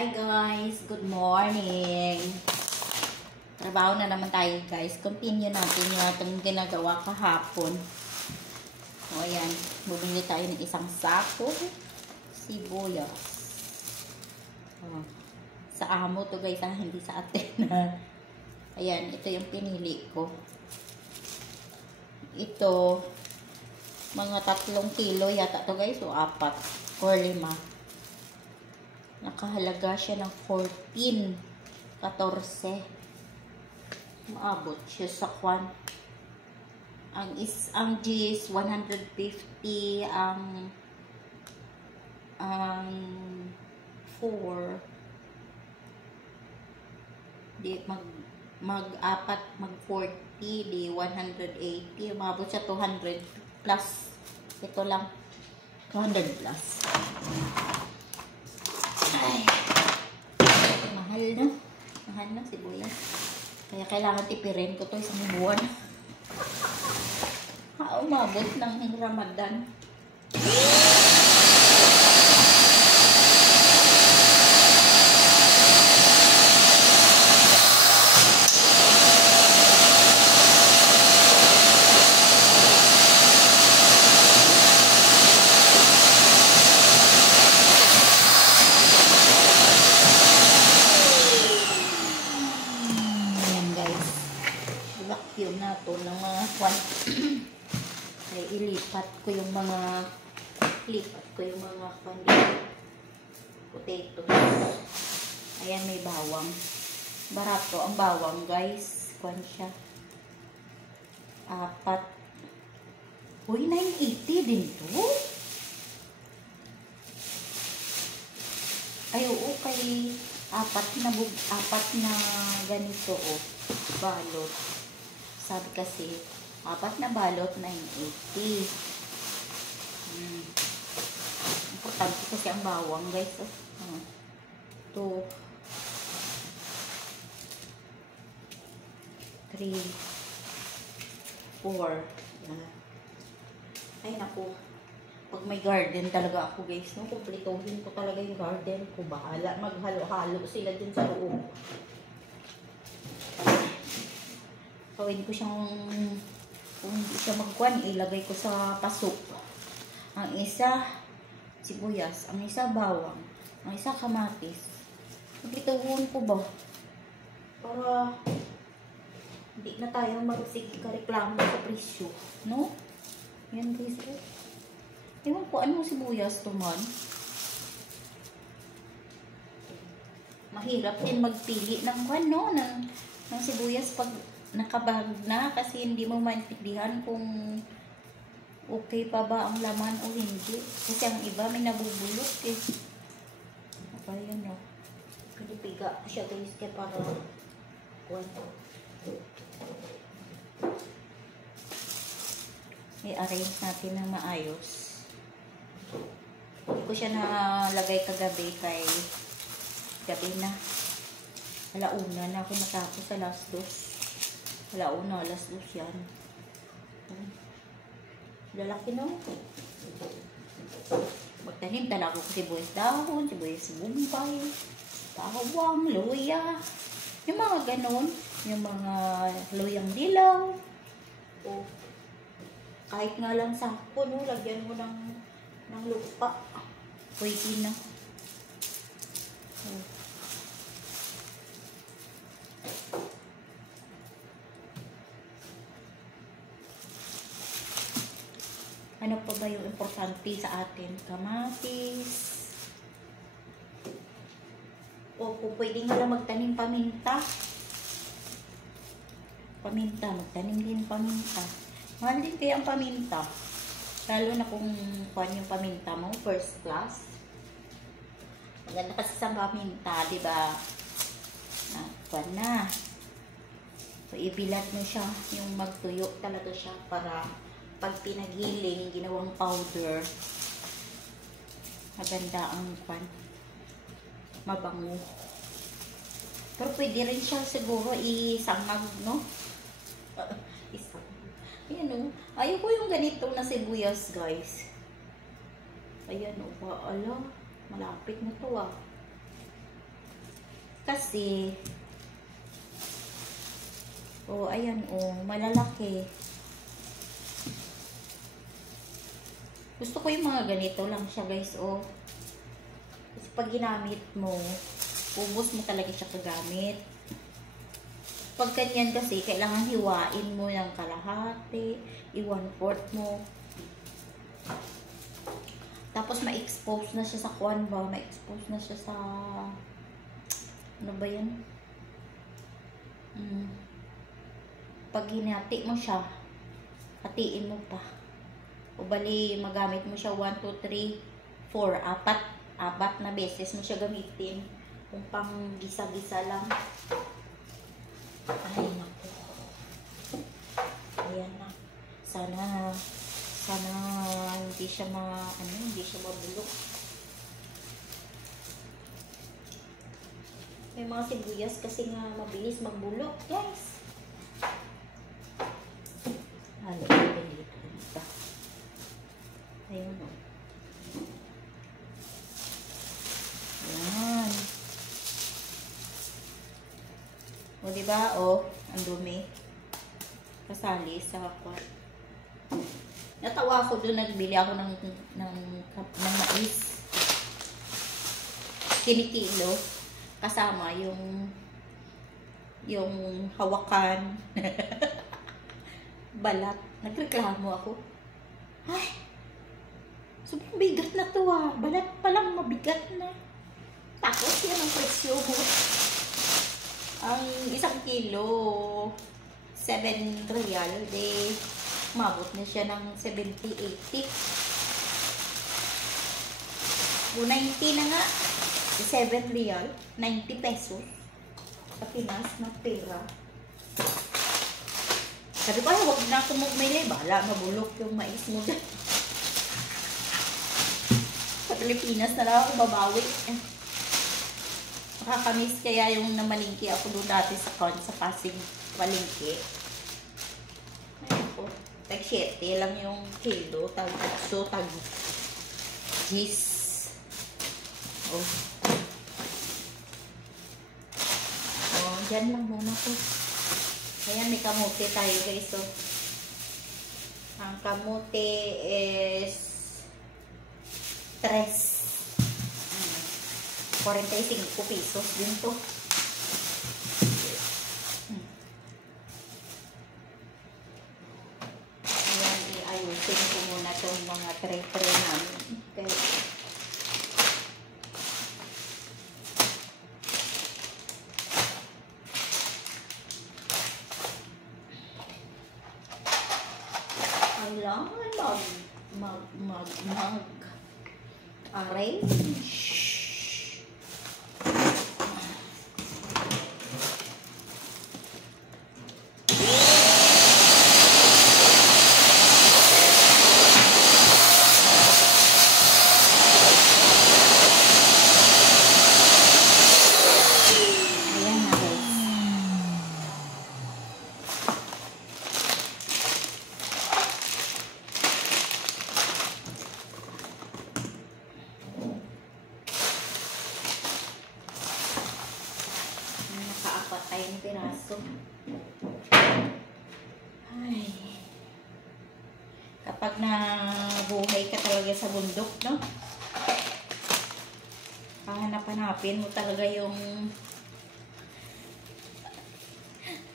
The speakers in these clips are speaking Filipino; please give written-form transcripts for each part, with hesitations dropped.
Hi guys, good morning. Trabaho na naman tayo guys. Continue natin yung ating ginagawa kahapon. O ayan, bumili tayo ng isang sako sibuyas. Sa amo to guys, hindi sa atin. Ayan, ito yung pinili ko. Ito, mga 3 kilo yata to guys, o 4 or 5. Nakahalaga siya ng 14. Maabot siya sa kwan. Ang G's 150, ang 4 di mag-4 mag 40 di 180, maabot siya 200 plus. Ito lang 200 plus. Ay, mahal na sibuyas. Kaya kailangan tipirin ko to isang buwan. Umabot ng Ramadan. Vacuum na to ng mga kwan. Ay ilipat ko yung mga potato. Ayan, may bawang. Barato ang bawang guys. Kwan siya 4. Uy, 980 din to. Ay oo, kay 4 na ganito balot. Sabi kasi 4 na balot 980. Importante kasi ang bawang guys. 2 3 4. Ay naku, pag may garden talaga ako guys, no, kumpletuhin ko talaga yung garden ko. Bahala maghalo-halo sila dun sa loob. Gawin ko siyang, kung hindi siya magkuhan, ilagay ko sa paso. Ang isa sibuyas, ang isa bawang, ang isa kamatis. Maglituhon ko ba? Para hindi na tayo magsig ka-reklamo sa presyo, no? Yan guys. Ewan ko anong sibuyas to man. Mahirap din magpili ng no, ng sibuyas pag nakabag na, kasi hindi mo maintindihan kung okay pa ba ang laman o hindi. Kasi ang iba may nabubulok Ayan pinipiga siya guys, kaya para i-arrange natin ng maayos. Hindi ko siya nalagay kagabi kay gabi na. Alauna na ako natapos sa last 2. Alas 2 yan. Lalaki no? Magtanim talaga ko sibuyas dahon, sibuyas bumbay, bawang, luya. Yung mga ganon. Yung mga luyang dilaw. Kahit nga lang sako, no? Lagyan mo ng lupa. Pwede na. Ano pa ba yung importante sa atin? Kamatis. Kung pwede nga lang magtanim paminta. Magtanim din paminta. Mahal din kaya ang paminta. Lalo na kung kuhan yung paminta mo, first class. Maganda kasi sa paminta, diba? Kuhan na. So, ibilad mo siya, yung magtuyo talaga siya para pag pinagiling, ginawang powder, maganda ang pan, mabango. Pero pwede rin siya siguro isangag, no? Ayan ayoko yung ganito na sibuyas guys. Ayan ba, ala, malapit na to Kasi, ayan, malalaki. Gusto ko yung mga ganito lang siya, guys, Kasi pag ginamit mo, ubos mo talaga siya kagamit. Pag ganyan kasi, kailangan hiwain mo ng kalahati, i-1/4 mo. Tapos ma-expose na siya sa kuwan ba? Ma-expose na siya sa... Ano ba yan? Pag hinati mo siya, hatiin mo pa. O bali, magamit mo siya 1, 2, 3, 4, apat na beses mo siya gamitin. Kung pang gisa-gisa lang. Ay, naku. Ayan na. Sana hindi siya hindi siya mabulok. May mga sibuyas kasi nga mabilis magbulok, guys. Halo dito. Ayun o. Ayan. O diba, ang dumi. Kasali sa kwan. Natawa ako doon, nagbili ako ng mais. Kinikilo. Kasama yung hawakan. Balat. Nagreklamo ako. Ay, sobrang bigat na to Balat pa lang mabigat na. Tapos yan ang presyo mo. Ang 1 kilo, 7 real. Mabot na siya ng 70, 80. 90 na nga. 7 real. 90 pesos. Sa Pinas na pera. Sabi ko, huwag na ako magmili. Bala, mabulok yung mais mo dyan. Sa Pilipinas na lang ako babawi. Nakakamiss kaya yung namalingki ako doon dati sa Pasig Palengke. Ayun po. Tag 7 lang yung kilo. Tag 8, tag 10. Dyan lang muna po. Ayan, may kamote tayo, guys. Ang kamote is 3. 45 pesos din to. Ayan, iayusin ko muna itong mga tray-tray namin. Okay. Kailangan arrange. Tayong piraso. Ay. Kapag nabuhay ka talaga sa bundok, no? Hanap-hanapin mo talaga yung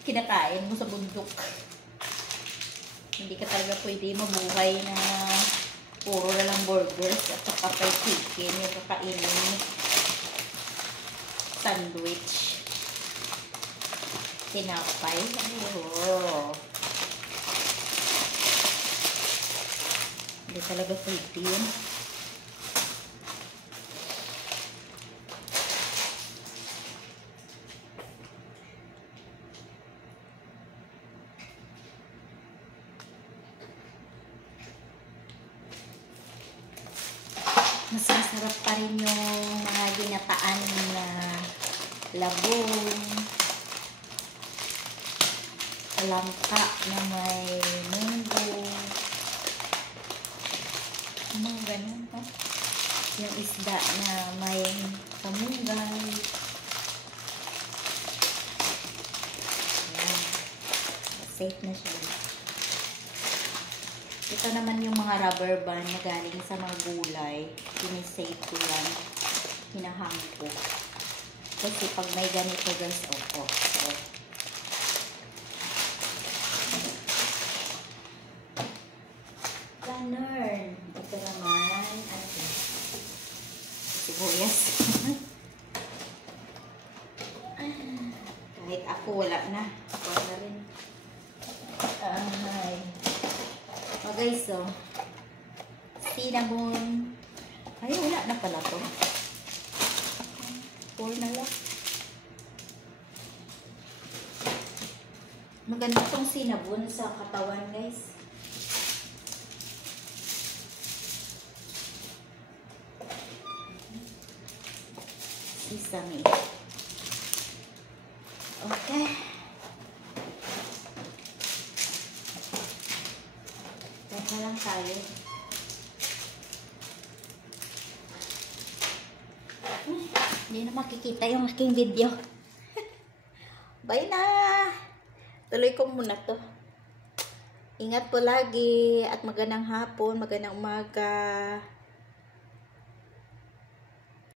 kinakain mo sa bundok. Hindi ka talaga pwede mabuhay na puro na lang burgers at saka fried chicken yung kakainin mo. Sandwich. Tinapay. Hindi talaga pwede yun. Mas masarap pa rin yung mga ginataan na labong, langka na may munggo, mga ganun pa. Yung isda na may kamunggay. Safe na siya. Ito naman yung mga rubber band na galing sa mga gulay. Sinisave ko yan. Hinahang ko. Kasi pag may ganito guys, so, planner. Ito naman, ano ito? Sibuyas. Kahit ako, wala na. Ako na rin. Ay. O guys, so, cinnamon. Ay, wala na pala to. 4 na lang. Maganda tong cinnamon sa katawan, guys. Sesame. Okay. Teka lang tayo. Hindi na makikita yung aking video. Bye na! Tuloy ko muna to. Ingat po lagi at magandang hapon, magandang umaga.